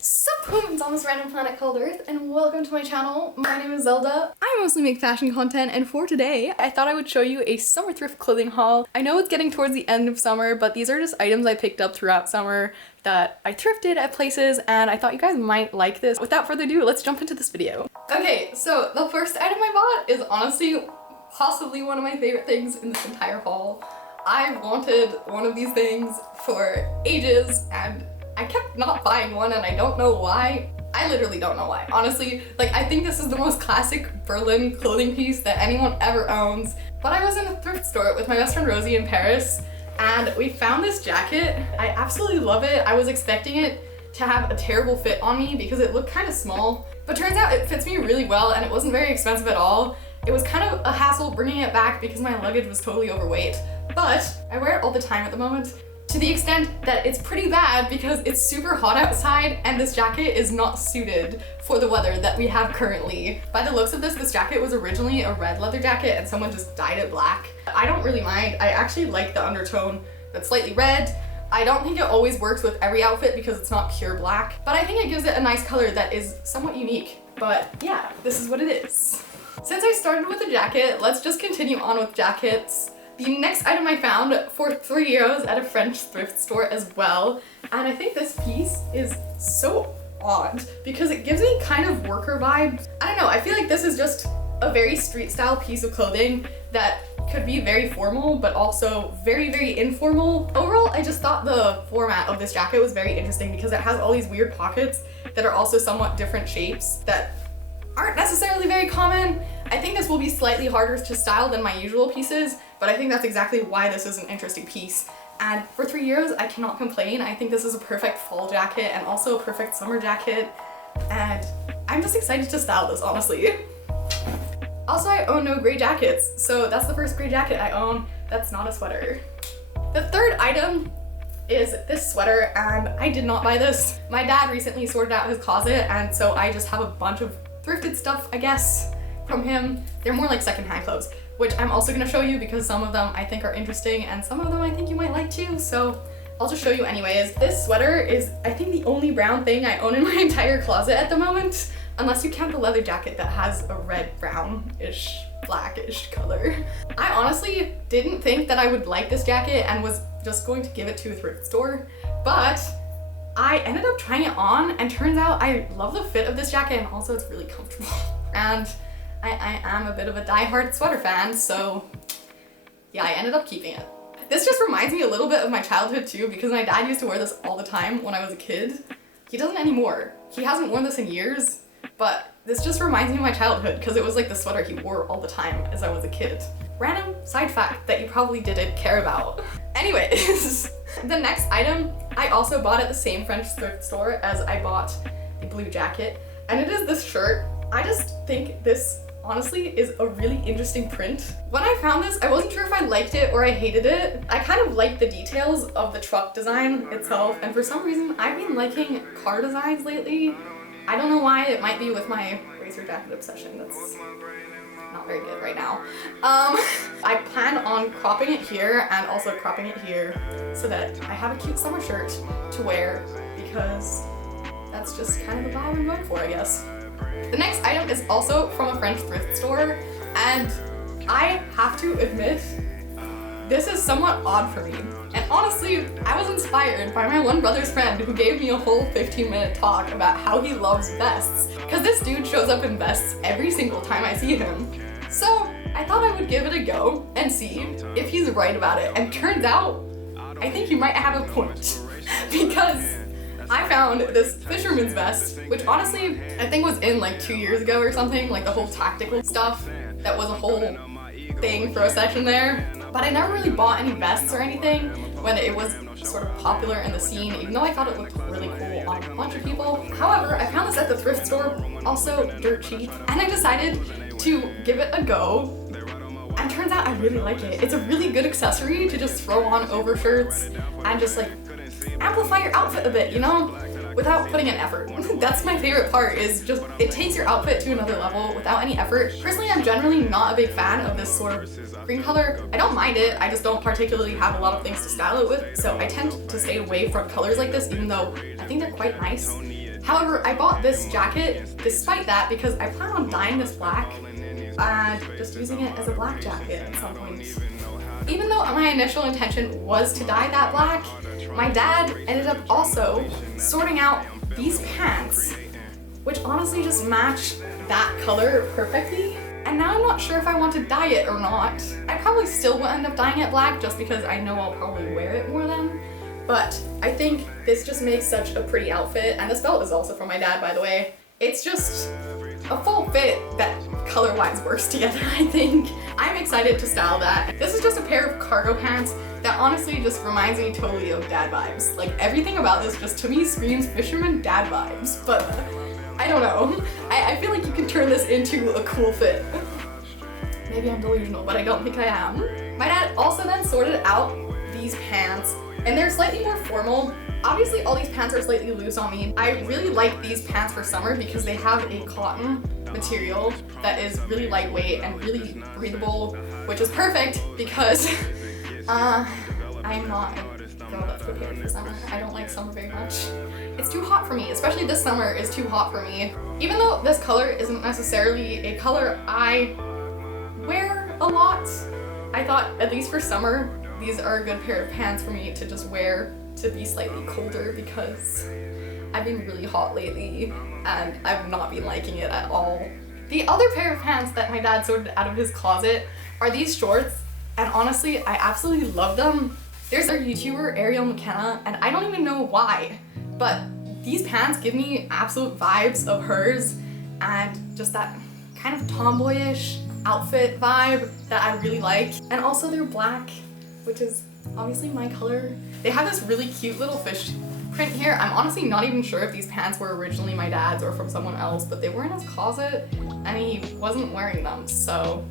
Sup humans on this random planet called Earth, and welcome to my channel. My name is Zelda. I mostly make fashion content, and for today, I thought I would show you a summer thrift clothing haul. I know it's getting towards the end of summer, but these are just items I picked up throughout summer that I thrifted at places, and I thought you guys might like this. Without further ado, let's jump into this video. Okay, so the first item I bought is honestly possibly one of my favorite things in this entire haul. I wanted one of these things for ages, and I kept not buying one, and I don't know why. I literally don't know why. Honestly, like, I think this is the most classic Berlin clothing piece that anyone ever owns. But I was in a thrift store with my best friend Rosie in Paris, and we found this jacket. I absolutely love it. I was expecting it to have a terrible fit on me because it looked kind of small, but turns out it fits me really well, and it wasn't very expensive at all. It was kind of a hassle bringing it back because my luggage was totally overweight, but I wear it all the time at the moment. To the extent that it's pretty bad because it's super hot outside and this jacket is not suited for the weather that we have currently. By the looks of this jacket was originally a red leather jacket and someone just dyed it black. I don't really mind. I actually like the undertone that's slightly red. I don't think it always works with every outfit because it's not pure black, but I think it gives it a nice color that is somewhat unique. But yeah, this is what it is. Since I started with a jacket, let's just continue on with jackets. The next item I found for €3 at a French thrift store as well, and I think this piece is so odd because it gives me kind of worker vibes. I don't know, I feel like this is just a very street style piece of clothing that could be very formal but also very, very informal. Overall, I just thought the format of this jacket was very interesting because it has all these weird pockets that are also somewhat different shapes that aren't necessarily very common. I think this will be slightly harder to style than my usual pieces, but I think that's exactly why this is an interesting piece. And for €3, I cannot complain. I think this is a perfect fall jacket and also a perfect summer jacket, and I'm just excited to style this, honestly. Also, I own no gray jackets, so that's the first gray jacket I own that's not a sweater. The third item is this sweater, and I did not buy this. My dad recently sorted out his closet, and so I just have a bunch of thrifted stuff, I guess, from him. They're more like secondhand clothes, which I'm also gonna show you because some of them I think are interesting and some of them I think you might like too, so I'll just show you anyways. This sweater is, I think, the only brown thing I own in my entire closet at the moment, unless you count the leather jacket that has a red brownish blackish color. I honestly didn't think that I would like this jacket and was just going to give it to a thrift store, but I ended up trying it on, and turns out I love the fit of this jacket, and also it's really comfortable. And I am a bit of a die-hard sweater fan, so yeah, I ended up keeping it. This just reminds me a little bit of my childhood too, because my dad used to wear this all the time when I was a kid. He doesn't anymore. He hasn't worn this in years, but this just reminds me of my childhood because it was like the sweater he wore all the time as I was a kid. Random side fact that you probably didn't care about. Anyways, the next item I also bought at the same French thrift store as I bought the blue jacket, and it is this shirt. I just think this honestly is a really interesting print. When I found this, I wasn't sure if I liked it or I hated it. I kind of liked the details of the truck design itself, and for some reason I've been liking car designs lately. I don't know why. It might be with my racer jacket obsession that's not very good right now. I plan on cropping it here and also cropping it here so that I have a cute summer shirt to wear because that's just kind of the vibe I'm going for, I guess. The next item is also from a French thrift store, and I have to admit, this is somewhat odd for me. And honestly, I was inspired by my one brother's friend who gave me a whole 15-minute talk about how he loves vests, because this dude shows up in vests every single time I see him. So I thought I would give it a go and see if he's right about it, and turns out I think he might have a point because I found this fisherman's vest, which honestly I think was in like 2 years ago or something, like the whole tactical stuff that was a whole thing for a session there. But I never really bought any vests or anything when it was sort of popular in the scene, even though I thought it looked really cool on a bunch of people. However, I found this at the thrift store, also dirt cheap, and I decided to give it a go. And turns out I really like it. It's a really good accessory to just throw on over shirts and just like amplify your outfit a bit, you know, without putting in effort. That's my favorite part, is just it takes your outfit to another level without any effort. Personally, I'm generally not a big fan of this sort of green color. I don't mind it, I just don't particularly have a lot of things to style it with, so I tend to stay away from colors like this, even though I think they're quite nice. However, I bought this jacket despite that because I plan on dyeing this black and just using it as a black jacket at some point. Even though my initial intention was to dye that black, my dad ended up also sorting out these pants, which honestly just match that color perfectly. And now I'm not sure if I want to dye it or not. I probably still will end up dyeing it black just because I know I'll probably wear it more then. But I think this just makes such a pretty outfit. And this belt is also from my dad, by the way. It's just a full fit that color-wise works together, I think. I'm excited to style that. This is just a pair of cargo pants that honestly just reminds me totally of dad vibes. Like everything about this just to me screams fisherman dad vibes, but I don't know. I feel like you can turn this into a cool fit. Maybe I'm delusional, but I don't think I am. My dad also then sorted out these pants, and they're slightly more formal. Obviously all these pants are slightly loose on me. I really like these pants for summer because they have a cotton material that is really lightweight and really breathable, which is perfect because I'm not a girl that's prepared for summer. I don't like summer very much. It's too hot for me, especially this summer is too hot for me. Even though this color isn't necessarily a color I wear a lot, I thought at least for summer, these are a good pair of pants for me to just wear to be slightly colder because I've been really hot lately and I've not been liking it at all. The other pair of pants that my dad sorted out of his closet are these shorts, and honestly, I absolutely love them. There's a YouTuber, Ariel McKenna, and I don't even know why, but these pants give me absolute vibes of hers and just that kind of tomboyish outfit vibe that I really like. And also they're black, which is obviously my color. They have this really cute little fish print here. I'm honestly not even sure if these pants were originally my dad's or from someone else, but they were in his closet and he wasn't wearing them, so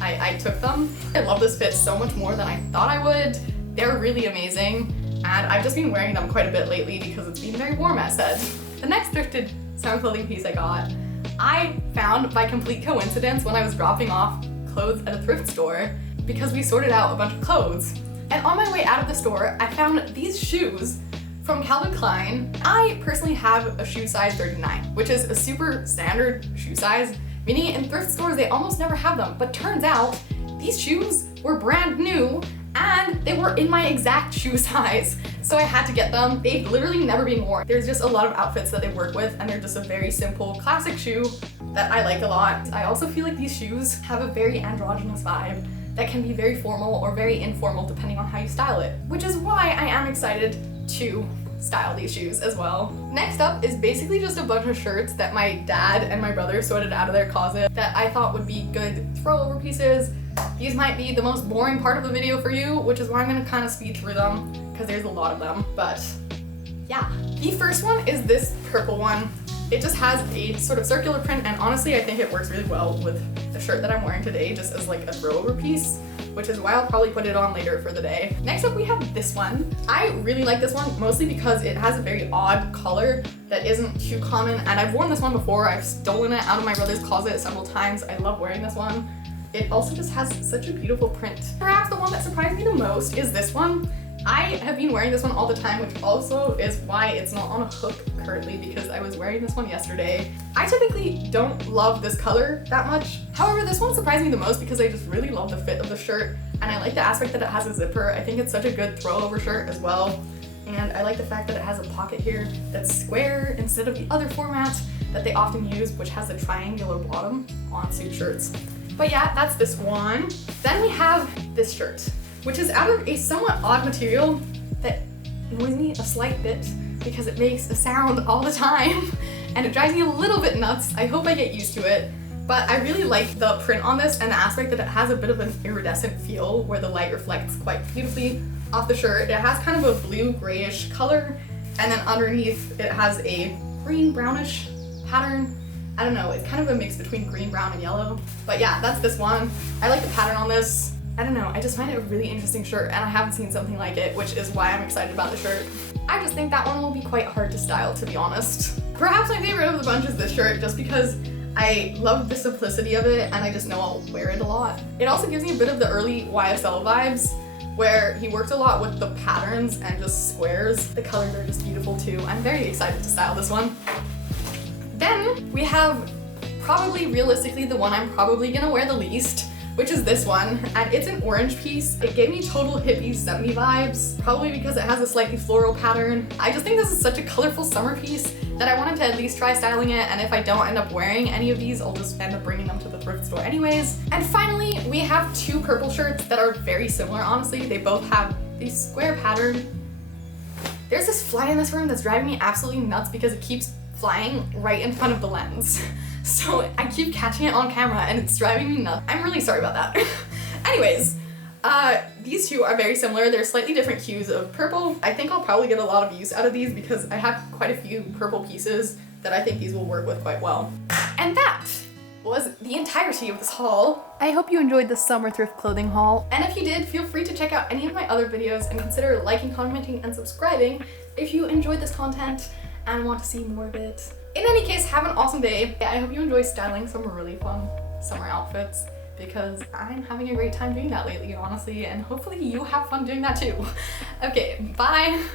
I took them. I love this fit so much more than I thought I would. They're really amazing, and I've just been wearing them quite a bit lately because it's been very warm outside. The next thrifted summer clothing piece I found by complete coincidence when I was dropping off clothes at a thrift store because we sorted out a bunch of clothes. And on my way out of the store, I found these shoes from Calvin Klein. I personally have a shoe size 39, which is a super standard shoe size, meaning in thrift stores they almost never have them. But turns out these shoes were brand new and they were in my exact shoe size. So I had to get them. They've literally never been worn. There's just a lot of outfits that they work with and they're just a very simple classic shoe that I like a lot. I also feel like these shoes have a very androgynous vibe that can be very formal or very informal depending on how you style it, which is why I am excited to style these shoes as well. Next up is basically just a bunch of shirts that my dad and my brother sorted out of their closet that I thought would be good throw-over pieces. These might be the most boring part of the video for you, which is why I'm gonna kind of speed through them because there's a lot of them, but yeah. The first one is this purple one. It just has a sort of circular print, and honestly I think it works really well with the shirt that I'm wearing today just as like a throw-over piece, which is why I'll probably put it on later for the day. Next up we have this one. I really like this one mostly because it has a very odd color that isn't too common, and I've worn this one before. I've stolen it out of my brother's closet several times. I love wearing this one. It also just has such a beautiful print. Perhaps the one that surprised me the most is this one. I have been wearing this one all the time, which also is why it's not on a hook currently because I was wearing this one yesterday. I typically don't love this color that much. However, this one surprised me the most because I just really love the fit of the shirt and I like the aspect that it has a zipper. I think it's such a good throw-over shirt as well. And I like the fact that it has a pocket here that's square instead of the other format that they often use, which has a triangular bottom on suit shirts. But yeah, that's this one. Then we have this shirt, which is out of a somewhat odd material that annoys me a slight bit because it makes a sound all the time and it drives me a little bit nuts. I hope I get used to it, but I really like the print on this and the aspect that it has a bit of an iridescent feel where the light reflects quite beautifully off the shirt. It has kind of a blue grayish color, and then underneath it has a green brownish pattern. I don't know, it's kind of a mix between green, brown, and yellow. But yeah, that's this one. I like the pattern on this. I don't know, I just find it a really interesting shirt and I haven't seen something like it, which is why I'm excited about the shirt. I just think that one will be quite hard to style, to be honest. Perhaps my favorite of the bunch is this shirt just because I love the simplicity of it and I just know I'll wear it a lot. It also gives me a bit of the early YSL vibes, where he worked a lot with the patterns and just squares. The colors are just beautiful too. I'm very excited to style this one. Then we have probably realistically the one I'm probably gonna wear the least, which is this one, and it's an orange piece. It gave me total hippie 70 vibes, probably because it has a slightly floral pattern. I just think this is such a colorful summer piece that I wanted to at least try styling it, and if I don't end up wearing any of these, I'll just end up bringing them to the thrift store anyways. And finally, we have two purple shirts that are very similar, honestly. They both have the square pattern. There's this fly in this room that's driving me absolutely nuts because it keeps flying right in front of the lens. So I keep catching it on camera and it's driving me nuts. I'm really sorry about that. Anyways, these two are very similar. They're slightly different hues of purple. I think I'll probably get a lot of use out of these because I have quite a few purple pieces that I think these will work with quite well. And that was the entirety of this haul. I hope you enjoyed this summer thrift clothing haul. And if you did, feel free to check out any of my other videos and consider liking, commenting, and subscribing if you enjoyed this content and want to see more of it. In any case, have an awesome day. I hope you enjoy styling some really fun summer outfits because I'm having a great time doing that lately, honestly, and hopefully you have fun doing that too. Okay, bye.